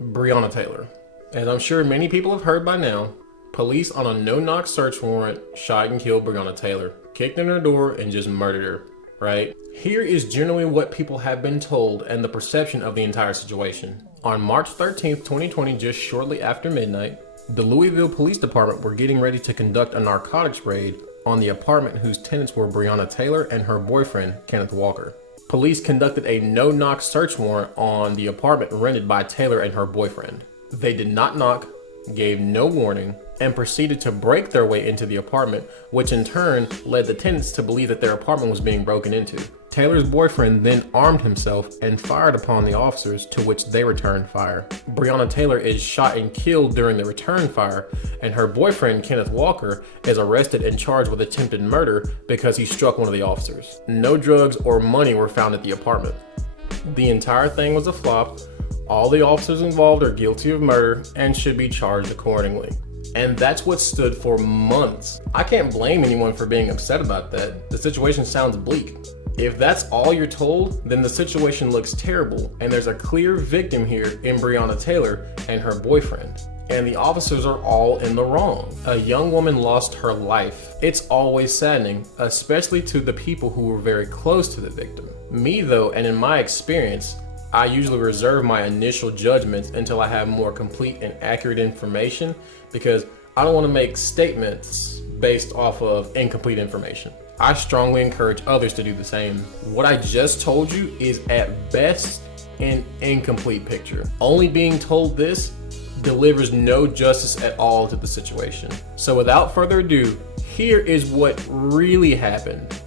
Breonna Taylor. As I'm sure many people have heard by now, police on a no-knock search warrant shot and killed Breonna Taylor, kicked in her door, and just murdered her, right? Here is generally what people have been told and the perception of the entire situation. On March 13th, 2020, just shortly after midnight, the Louisville Police Department were getting ready to conduct a narcotics raid on the apartment whose tenants were Breonna Taylor and her boyfriend, Kenneth Walker. Police conducted a no-knock search warrant on the apartment rented by Taylor and her boyfriend. They did not knock, gave no warning, and proceeded to break their way into the apartment, which in turn led the tenants to believe that their apartment was being broken into. Taylor's boyfriend then armed himself and fired upon the officers, to which they returned fire. Breonna Taylor is shot and killed during the return fire, and her boyfriend, Kenneth Walker, is arrested and charged with attempted murder because he struck one of the officers. No drugs or money were found at the apartment. The entire thing was a flop. All the officers involved are guilty of murder and should be charged accordingly. And that's what stood for months. I can't blame anyone for being upset about that. The situation sounds bleak. If that's all you're told, then the situation looks terrible, and there's a clear victim here in Breonna Taylor and her boyfriend. And the officers are all in the wrong. A young woman lost her life. It's always saddening, especially to the people who were very close to the victim. Me though, and in my experience, I usually reserve my initial judgments until I have more complete and accurate information, because I don't want to make statements based off of incomplete information. I strongly encourage others to do the same. What I just told you is at best an incomplete picture. Only being told this delivers no justice at all to the situation. So without further ado, here is what really happened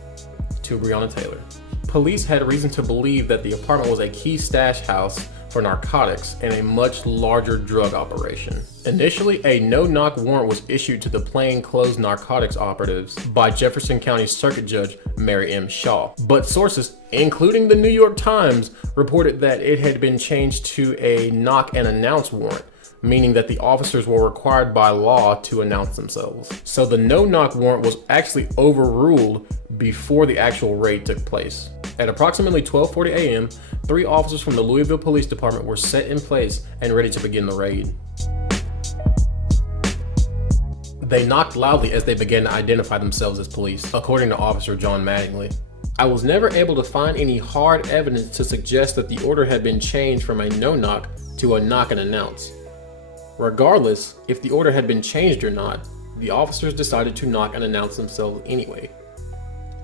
to Breonna Taylor. Police had reason to believe that the apartment was a key stash house for narcotics and a much larger drug operation. Initially, a no-knock warrant was issued to the plainclothes narcotics operatives by Jefferson County Circuit Judge Mary M. Shaw. But sources, including the New York Times, reported that it had been changed to a knock and announce warrant, meaning that the officers were required by law to announce themselves. So the no-knock warrant was actually overruled before the actual raid took place. At approximately 12:40 a.m., 3 officers from the Louisville Police Department were set in place and ready to begin the raid. They knocked loudly as they began to identify themselves as police, according to Officer John Mattingly. I was never able to find any hard evidence to suggest that the order had been changed from a no-knock to a knock and announce. Regardless, if the order had been changed or not, the officers decided to knock and announce themselves anyway.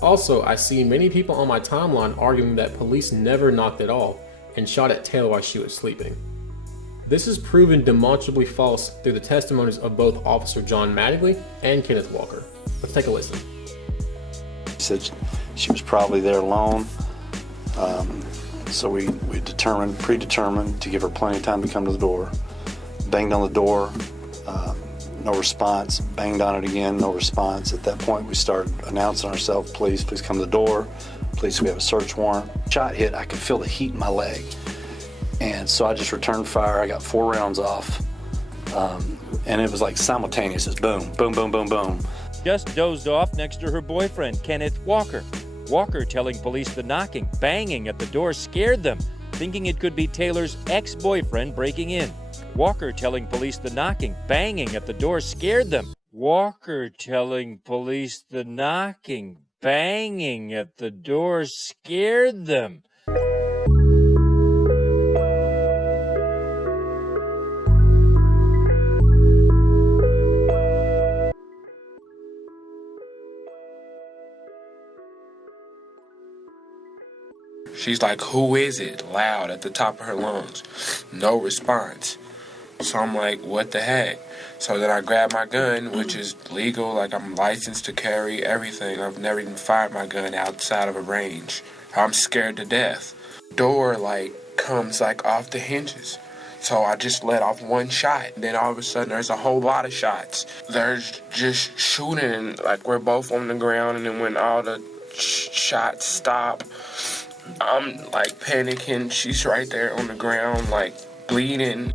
Also, I see many people on my timeline arguing that police never knocked at all and shot at Taylor while she was sleeping. This is proven demonstrably false through the testimonies of both Officer John Mattingly and Kenneth Walker. Let's take a listen. He said she was probably there alone, so we predetermined to give her plenty of time to come to the door. Banged on the door, no response. Banged on it again, no response. At that point, we started announcing ourselves, please come to the door. Please, we have a search warrant. Shot hit, I could feel the heat in my leg. And so I just returned fire. I got 4 rounds off. And it was like simultaneous, it's boom, boom, boom, boom, boom. Just dozed off next to her boyfriend, Kenneth Walker. Walker telling police the knocking, banging at the door scared them, thinking it could be Taylor's ex-boyfriend breaking in. Walker telling police the knocking, banging at the door scared them. Walker telling police the knocking, banging at the door scared them. She's like, "Who is it?" loud at the top of her lungs. No response. So I'm like, what the heck? So then I grab my gun, which is legal, like I'm licensed to carry everything. I've never even fired my gun outside of a range. I'm scared to death. Door comes off the hinges. So I just let off one shot. Then all of a sudden there's a whole lot of shots. There's just shooting, we're both on the ground, and then when all the shots stop, I'm panicking. She's right there on the ground, bleeding.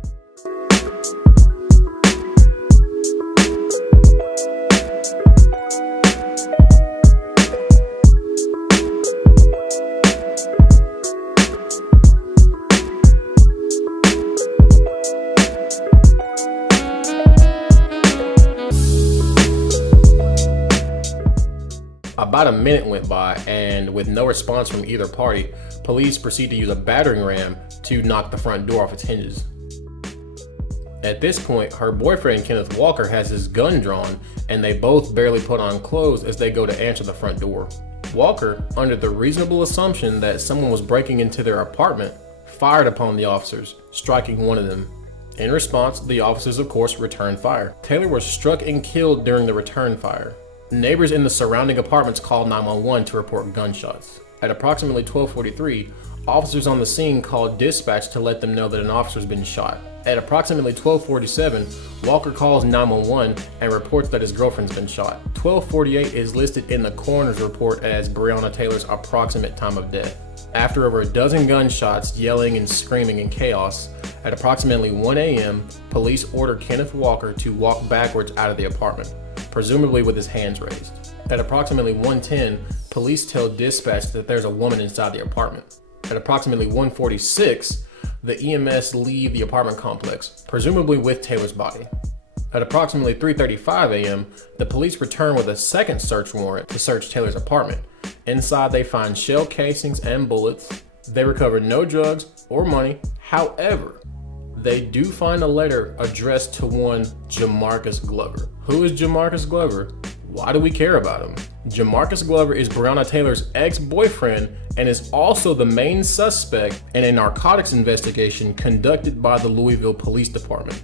About a minute went by, and with no response from either party, police proceed to use a battering ram to knock the front door off its hinges. At this point, her boyfriend Kenneth Walker has his gun drawn, and they both barely put on clothes as they go to answer the front door. Walker, under the reasonable assumption that someone was breaking into their apartment, fired upon the officers, striking one of them. In response, the officers of course returned fire. Taylor was struck and killed during the return fire. Neighbors in the surrounding apartments called 911 to report gunshots. At approximately 12:43, officers on the scene called dispatch to let them know that an officer has been shot. At approximately 12:47, Walker calls 911 and reports that his girlfriend's been shot. 12:48 is listed in the coroner's report as Breonna Taylor's approximate time of death. After over a dozen gunshots, yelling and screaming in chaos, at approximately 1 a.m., police order Kenneth Walker to walk backwards out of the apartment, presumably with his hands raised. At approximately 1:10, police tell dispatch that there's a woman inside the apartment. At approximately 1:46, the EMS leave the apartment complex, presumably with Taylor's body. At approximately 3:35 a.m., the police return with a second search warrant to search Taylor's apartment. Inside, they find shell casings and bullets. They recover no drugs or money. However, they do find a letter addressed to one Jamarcus Glover. Who is Jamarcus Glover? Why do we care about him? Jamarcus Glover is Breonna Taylor's ex-boyfriend and is also the main suspect in a narcotics investigation conducted by the Louisville Police Department.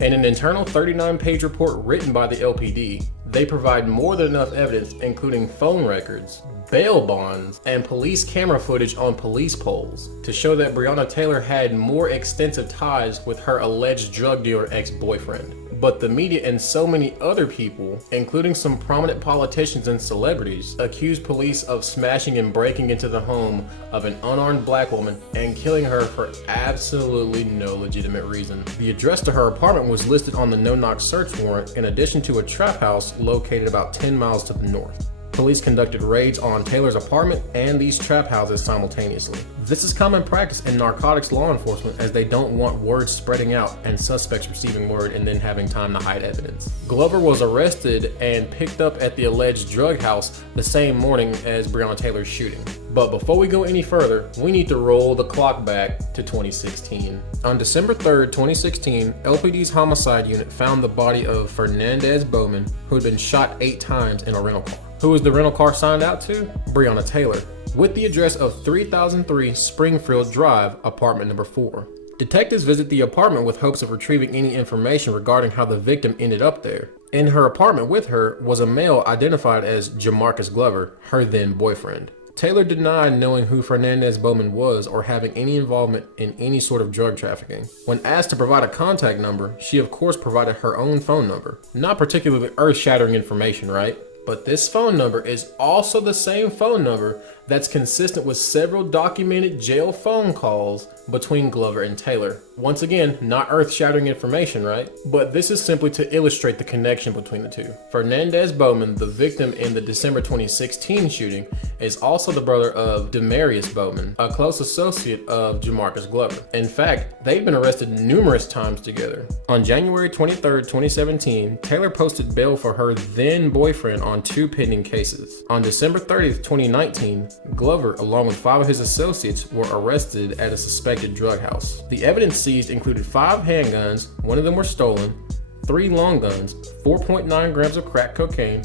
In an internal 39-page report written by the LPD, they provide more than enough evidence, including phone records, bail bonds, and police camera footage on police polls, to show that Breonna Taylor had more extensive ties with her alleged drug dealer ex-boyfriend. But the media and so many other people, including some prominent politicians and celebrities, accuse police of smashing and breaking into the home of an unarmed black woman and killing her for absolutely no legitimate reason. The address to her apartment was listed on the no-knock search warrant, in addition to a trap house located about 10 miles to the north. Police conducted raids on Taylor's apartment and these trap houses simultaneously. This is common practice in narcotics law enforcement, as they don't want word spreading out and suspects receiving word and then having time to hide evidence. Glover was arrested and picked up at the alleged drug house the same morning as Breonna Taylor's shooting. But before we go any further, we need to roll the clock back to 2016. On December 3rd, 2016, LPD's homicide unit found the body of Fernandez Bowman, who had been shot 8 times in a rental car. Who was the rental car signed out to? Breonna Taylor, with the address of 3003 Springfield Drive, apartment number 4. Detectives visit the apartment with hopes of retrieving any information regarding how the victim ended up there. In her apartment with her was a male identified as Jamarcus Glover, her then boyfriend. Taylor denied knowing who Fernandez Bowman was or having any involvement in any sort of drug trafficking. When asked to provide a contact number, she of course provided her own phone number. Not particularly earth-shattering information, right? But this phone number is also the same phone number that's consistent with several documented jail phone calls between Glover and Taylor. Once again, not earth-shattering information, right? But this is simply to illustrate the connection between the two. Fernandez Bowman, the victim in the December 2016 shooting, is also the brother of Demarius Bowman, a close associate of Jamarcus Glover. In fact, they've been arrested numerous times together. On January 23rd, 2017, Taylor posted bail for her then boyfriend on 2 pending cases. On December 30th, 2019, Glover, along with 5 of his associates, were arrested at a suspected drug house. The evidence seized included 5 handguns, 1 of them were stolen, 3 long guns, 4.9 grams of crack cocaine,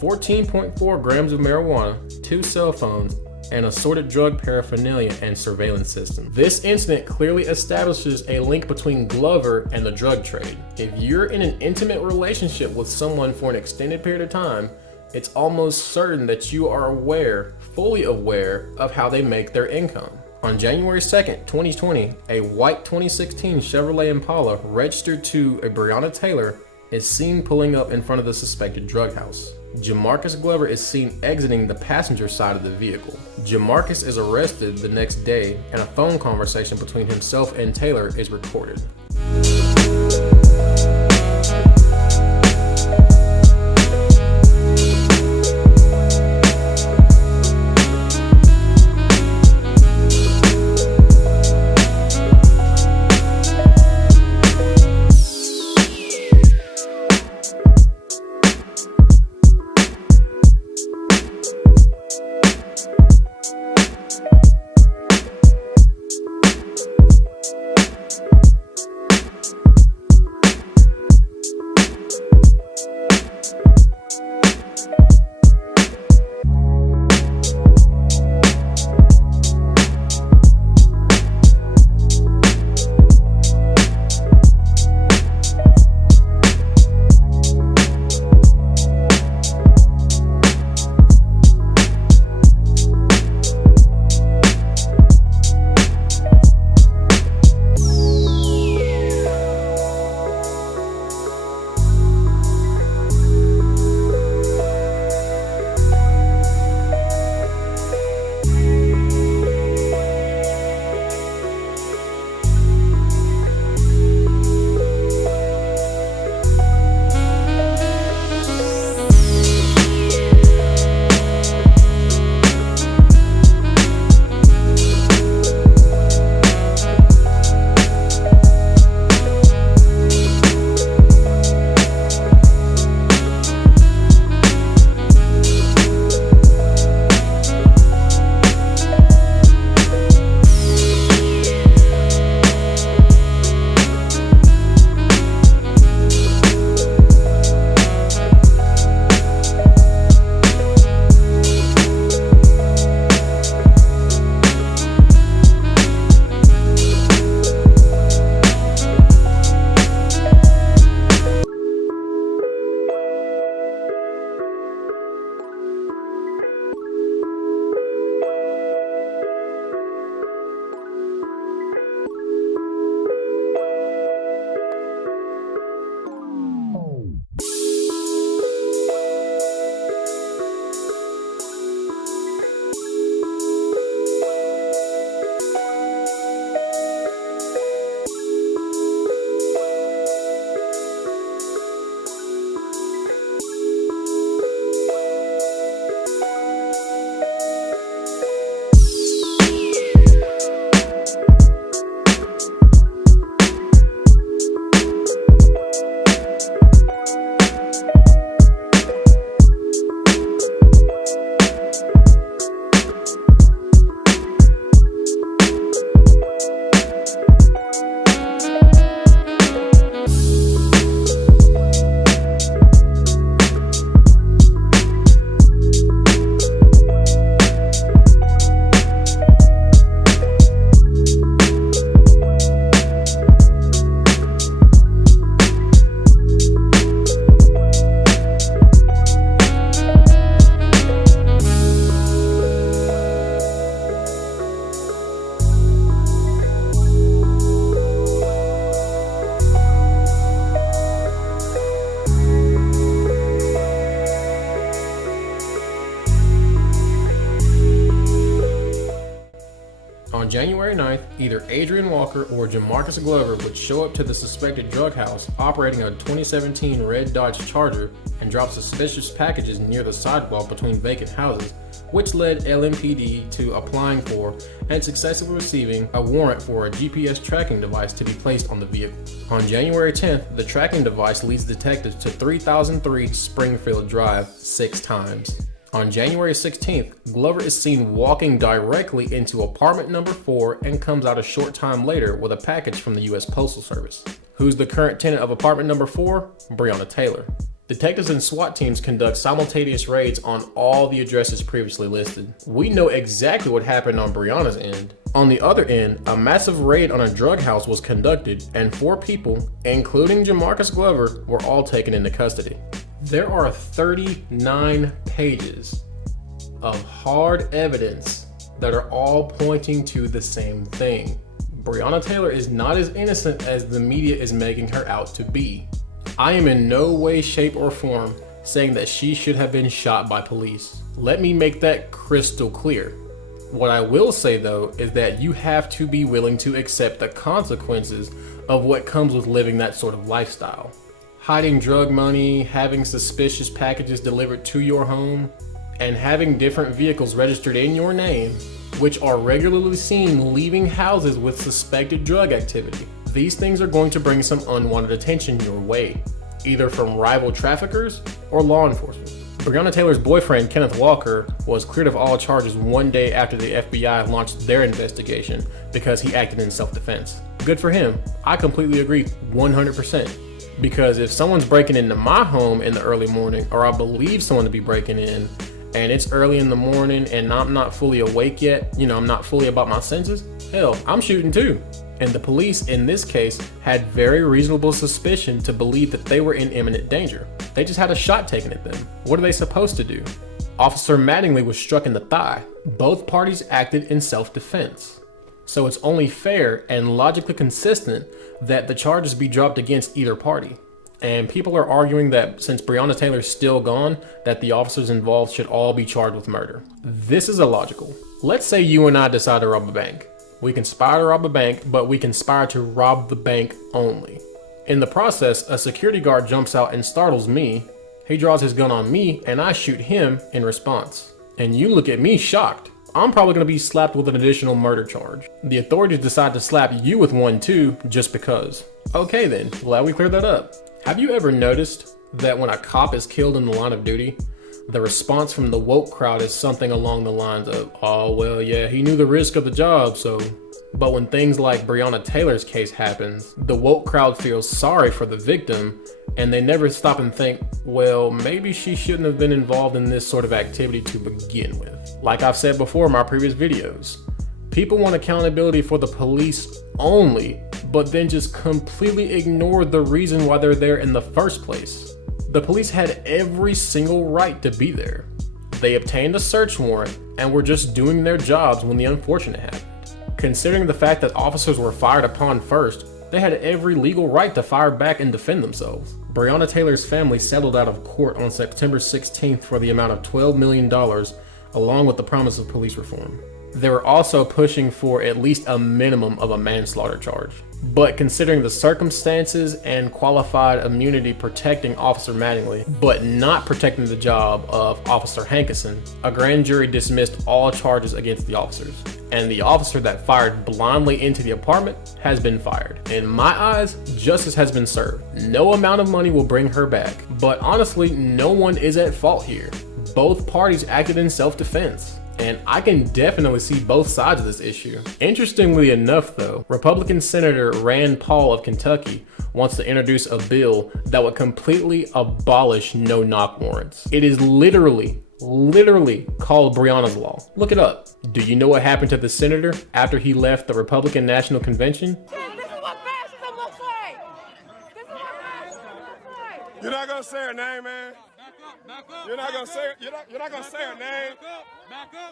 14.4 grams of marijuana, 2 cell phones, and assorted drug paraphernalia and surveillance system. This incident clearly establishes a link between Glover and the drug trade. If you're in an intimate relationship with someone for an extended period of time, it's almost certain that you are fully aware of how they make their income. On January 2nd, 2020, a white 2016 Chevrolet Impala registered to a Breonna Taylor is seen pulling up in front of the suspected drug house. Jamarcus Glover is seen exiting the passenger side of the vehicle. Jamarcus is arrested the next day, and a phone conversation between himself and Taylor is recorded. January 9th, either Adrian Walker or Jamarcus Glover would show up to the suspected drug house operating a 2017 red Dodge Charger and drop suspicious packages near the sidewalk between vacant houses, which led LMPD to applying for and successfully receiving a warrant for a GPS tracking device to be placed on the vehicle. On January 10th, the tracking device leads detectives to 3003 Springfield Drive 6 times. On January 16th, Glover is seen walking directly into apartment number 4 and comes out a short time later with a package from the U.S. Postal Service. Who's the current tenant of apartment number 4? Breonna Taylor. Detectives and SWAT teams conduct simultaneous raids on all the addresses previously listed. We know exactly what happened on Breonna's end. On the other end, a massive raid on a drug house was conducted and 4 people, including Jamarcus Glover, were all taken into custody. There are 39 pages of hard evidence that are all pointing to the same thing. Breonna Taylor is not as innocent as the media is making her out to be. I am in no way, shape, or form saying that she should have been shot by police. Let me make that crystal clear. What I will say though is that you have to be willing to accept the consequences of what comes with living that sort of lifestyle. Hiding drug money, having suspicious packages delivered to your home, and having different vehicles registered in your name, which are regularly seen leaving houses with suspected drug activity. These things are going to bring some unwanted attention your way, either from rival traffickers or law enforcement. Breonna Taylor's boyfriend, Kenneth Walker, was cleared of all charges one day after the FBI launched their investigation because he acted in self-defense. Good for him. I completely agree 100%. Because if someone's breaking into my home in the early morning, or I believe someone to be breaking in, and it's early in the morning and I'm not fully awake yet, I'm not fully about my senses, hell, I'm shooting too. And the police in this case had very reasonable suspicion to believe that they were in imminent danger. They just had a shot taken at them. What are they supposed to do? Officer Mattingly was struck in the thigh. Both parties acted in self-defense. So it's only fair and logically consistent that the charges be dropped against either party. And people are arguing that since Breonna Taylor's still gone, that the officers involved should all be charged with murder. This is illogical. Let's say you and I decide to rob a bank. We conspire to rob a bank, but we conspire to rob the bank only. In the process, a security guard jumps out and startles me. He draws his gun on me and I shoot him in response. And you look at me shocked. I'm probably going to be slapped with an additional murder charge. The authorities decide to slap you with one too, just because. Okay then, glad we cleared that up. Have you ever noticed that when a cop is killed in the line of duty, the response from the woke crowd is something along the lines of, oh well yeah, he knew the risk of the job, so. But when things like Breonna Taylor's case happens, the woke crowd feels sorry for the victim, and they never stop and think, well, maybe she shouldn't have been involved in this sort of activity to begin with. Like I've said before in my previous videos, people want accountability for the police only, but then just completely ignore the reason why they're there in the first place. The police had every single right to be there. They obtained a search warrant and were just doing their jobs when the unfortunate happened. Considering the fact that officers were fired upon first, they had every legal right to fire back and defend themselves. Breonna Taylor's family settled out of court on September 16th for the amount of $12 million, along with the promise of police reform. They were also pushing for at least a minimum of a manslaughter charge. But considering the circumstances and qualified immunity protecting Officer Mattingly, but not protecting the job of Officer Hankerson, a grand jury dismissed all charges against the officers. And the officer that fired blindly into the apartment has been fired. In my eyes, justice has been served. No amount of money will bring her back. But honestly, no one is at fault here. Both parties acted in self-defense. And I can definitely see both sides of this issue. Interestingly enough though, Republican Senator Rand Paul of Kentucky wants to introduce a bill that would completely abolish no-knock warrants. It is literally called Breonna's Law. Look it up. Do you know what happened to the senator after he left the Republican National Convention? This is what fascism looks like. This is what fascism looks like. You're not gonna say her name, man. You're not gonna say her name.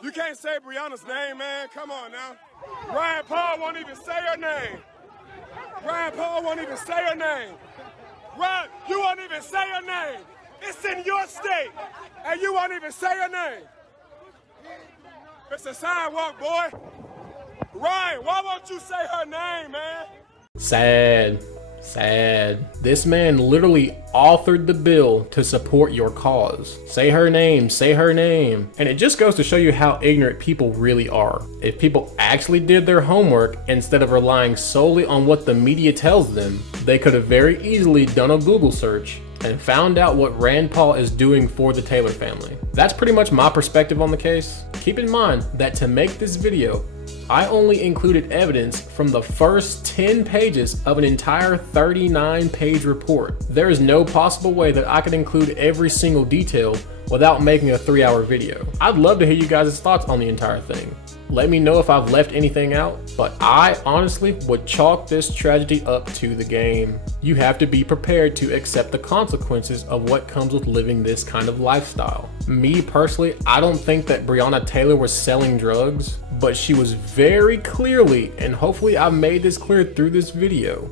You can't say Breonna's name, man. Come on now. Ryan Paul won't even say her name. Ryan Paul won't even say her name. Ryan, you won't even say her name. It's in your state, and you won't even say her name. It's a sidewalk, boy. Ryan, why won't you say her name, man? Sad. Sad. This man literally authored the bill to support your cause. Say her name, say her name. And it just goes to show you how ignorant people really are. If people actually did their homework instead of relying solely on what the media tells them, they could have very easily done a Google search and found out what Rand Paul is doing for the Taylor family. That's pretty much my perspective on the case. Keep in mind that to make this video, I only included evidence from the first 10 pages of an entire 39-page report. There is no possible way that I could include every single detail without making a 3-hour video. I'd love to hear you guys' thoughts on the entire thing. Let me know if I've left anything out, but I honestly would chalk this tragedy up to the game. You have to be prepared to accept the consequences of what comes with living this kind of lifestyle. Me personally, I don't think that Breonna Taylor was selling drugs, but she was very clearly, and hopefully I've made this clear through this video,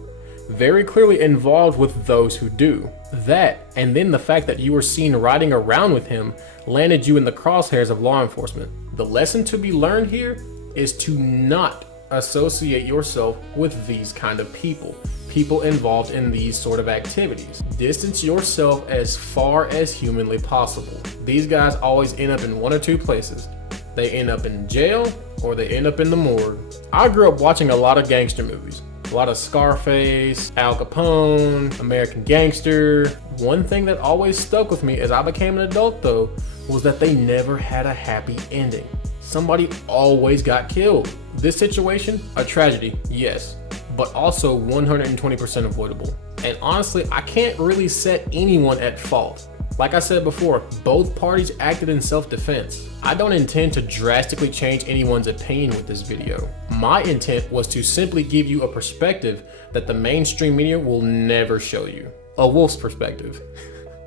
very clearly involved with those who do. That, and then the fact that you were seen riding around with him, landed you in the crosshairs of law enforcement. The lesson to be learned here is to not associate yourself with these kind of people involved in these sort of activities. Distance yourself as far as humanly possible. These guys always end up in one or two places. They end up in jail or they end up in the morgue. I grew up watching a lot of gangster movies. A lot of Scarface, Al Capone, American Gangster. One thing that always stuck with me as I became an adult though, was that they never had a happy ending. Somebody always got killed. This situation, a tragedy, yes, but also 120% avoidable. And honestly, I can't really set anyone at fault. Like I said before, both parties acted in self-defense. I don't intend to drastically change anyone's opinion with this video. My intent was to simply give you a perspective that the mainstream media will never show you. A wolf's perspective.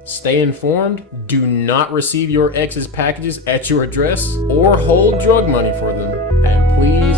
Stay informed, do not receive your ex's packages at your address, or hold drug money for them. And please